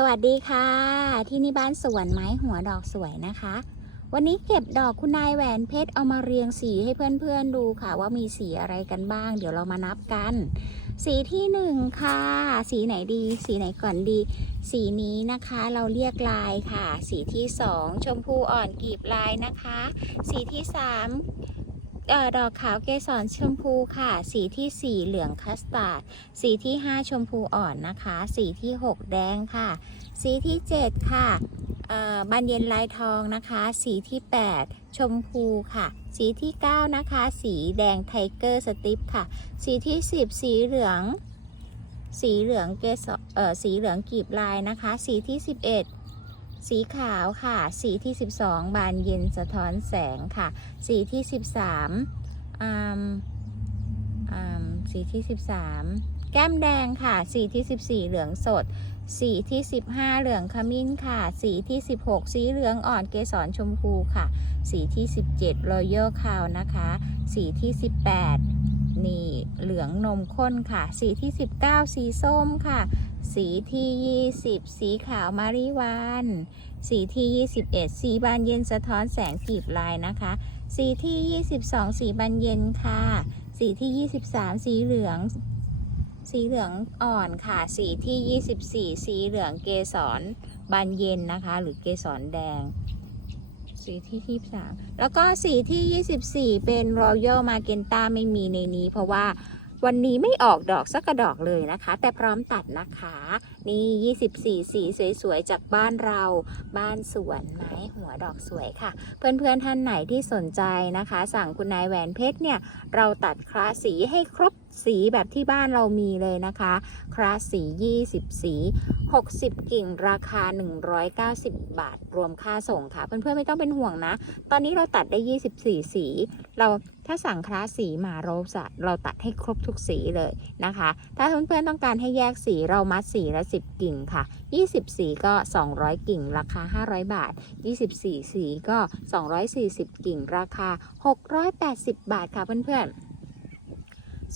สวัสดีค่ะ ที่นี่บ้านสวนไม้หัวดอกสวยนะคะ วันนี้เก็บดอกคุณนายแหวนเพชรเอามาเรียงสีให้เพื่อนๆดูค่ะ ว่ามีสีอะไรกันบ้าง เดี๋ยวเรามานับกัน สีที่หนึ่งค่ะ สีไหนดี สีไหนก่อนดี สีนี้นะคะเราเรียกลายค่ะ สีที่สองชมพูอ่อนกลีบลายนะคะ สีที่สาม ดอกขาวเกสรชมพูค่ะ สีที่สี่เหลืองคัสตาร์ด สีที่5ชมพูอ่อนนะคะ สีที่6แดงค่ะ สีที่7ค่ะเอ่อบานเย็นลายทองนะคะ สีที่ 8 ชมพูค่ะ สีที่ 9 นะคะ สีแดงไทเกอร์สติปค่ะ สีที่ 10 สีเหลือง สีเหลืองเกสรเอ่อสีเหลืองกีบลายนะคะ สีที่ 11 สีขาวค่ะ สีที่ 12 บานเย็นสะท้อนแสงค่ะ สีที่ 13อืมอ่าสีที่ 13 แก้มแดงค่ะ สีที่ 14 เหลืองสด สีที่ 15 เหลืองขมิ้นค่ะ สีที่ 16 สีเหลืองอ่อนเกสรชมพูค่ะ สีที่ 17 Royal c o w นะคะ สีที่ 18นี่เหลืองนมข้นค่ะ สีที่ 19 สีส้มค่ะสีที่ 20 สีขาวมาริวานสีที่ 21 สีบานเย็นสะท้อนแสงกีบลายนะคะ สีที่ 22 สีบานเย็นค่ะ สีที่ 23 สีเหลือง สีเหลืองอ่อนค่ะ สีที่ 24 สีเหลืองเกสรบานเย็นนะคะ หรือเกสรแดง สีที่ 23 แล้วก็สีที่ 24 เป็น Royal Magenta ไม่มีในนี้เพราะว่า วันนี้ไม่ออกดอกสักกระดอกเลยนะคะ แต่พร้อมตัดนะคะ นี่ 24 สีสวยๆ จากบ้านเรา บ้านสวนไม้หัวดอกสวยค่ะ เพื่อนๆท่านไหนที่สนใจนะคะ สั่งคุณนายแหวนเพชรเนี่ย เราตัดคลาสสีให้ครบ สีแบบที่บ้านเรามีเลยนะคะคลาสสี20 สี 60 กิ่งราคา 190 บาท รวมค่าส่งค่ะ เพื่อนๆไม่ต้องเป็นห่วงนะ ตอนนี้เราตัดได้ 24 สี เราถ้าสั่งคลาสสีมาเราจะเราตัดให้ครบทุกสีเลยนะคะ ถ้าเพื่อนๆต้องการให้แยกสีเรามัดสีละ 10 กิ่งค่ะ 20 สีก็ 200 กิ่ง ราคา 500 บาท 24 สีก็ 240 กิ่ง ราคา 680 บาทค่ะเพื่อนๆ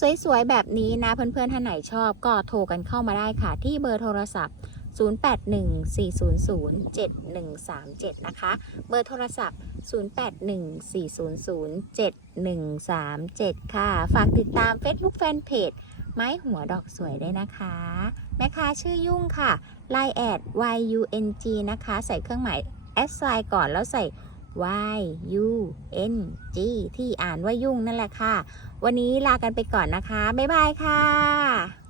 สวยๆ แบบนี้นะเพื่อนๆ ท่านไหนชอบก็โทรกันเข้ามาได้ค่ะ ที่เบอร์โทรศัพท์ 0814007137 นะคะ เบอร์โทรศัพท์ 0814007137 ค่ะ ฝากติดตาม Facebook Fanpage ไม้หัวดอกสวยได้วยนะคะ แม่ค้าชื่อยุ่งค่ะไลน์แอด YUNG นะคะ ใส่เครื่องหมายแอดไซน์ก่อนแล้วใส่ Y U N G ที่อ่านว่ายุ่งนั่นแหละค่ะ วันนี้ลากันไปก่อนนะคะ บ๊ายบายค่ะ